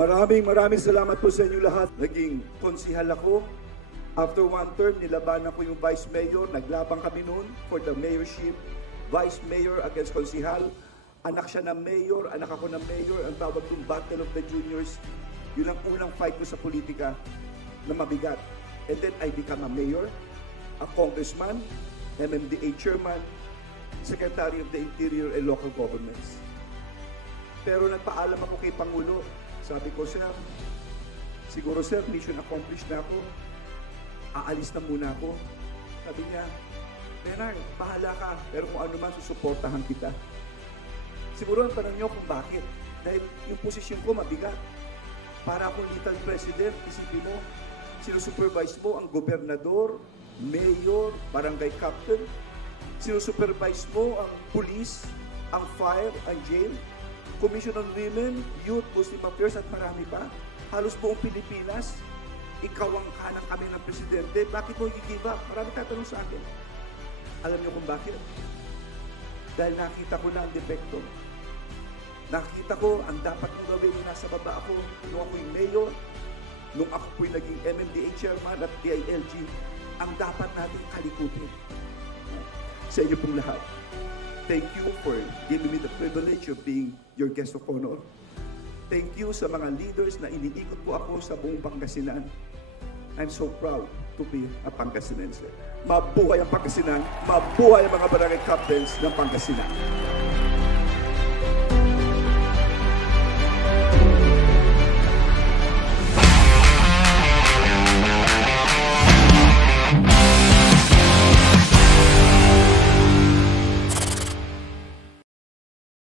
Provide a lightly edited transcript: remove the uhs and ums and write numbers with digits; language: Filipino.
Maraming salamat po sa inyo lahat. Naging konsihal ako. After one term, nilabanan ko yung vice mayor. Naglabang kami noon for the mayorship. Vice mayor against konsihal. Anak siya ng mayor, anak ako ng mayor. Ang tawag kong Battle of the Juniors. Yun ang unang fight ko sa politika na mabigat. And then I become a mayor, a congressman, MMDA chairman, Secretary of the Interior and Local Governments. Pero nagpaalam ako kay Pangulo. Sabi ko, sir, siguro sir, mission accomplished na ako. Aalis na muna ako. Sabi niya, Bernard, bahala ka. Pero kung ano man, susuportahan kita. Siguro ang tanong niyo kung bakit. Dahil yung posisyon ko mabigat. Para akong little president, isipin mo, sinusupervise mo ang gobernador, mayor, barangay captain. Sinusupervise mo ang police, ang fire, ang jail. Commission on Women, Youth, Muslim Affairs at marami pa. Halos buong Pilipinas, ikaw ang kanang kami ng presidente. Bakit mo i-give up? Marami tatanong sa akin. Alam niyo kung bakit? Dahil nakita ko na ang depekto. Nakita ko ang dapat kong gawin nung nasa baba ako, nung ako'y mayor, nung ako po'y naging MMDA chairman at DILG, ang dapat natin kalikutin. Sa inyo pong lahat. Thank you for giving me the privilege of being your guest of honor. Thank you sa mga leaders na iniikot po ako sa buong Pangasinan. I'm so proud to be a Pangasinense. Mabuhay ang Pangasinan, mabuhay ang mga barangay captains ng Pangasinan.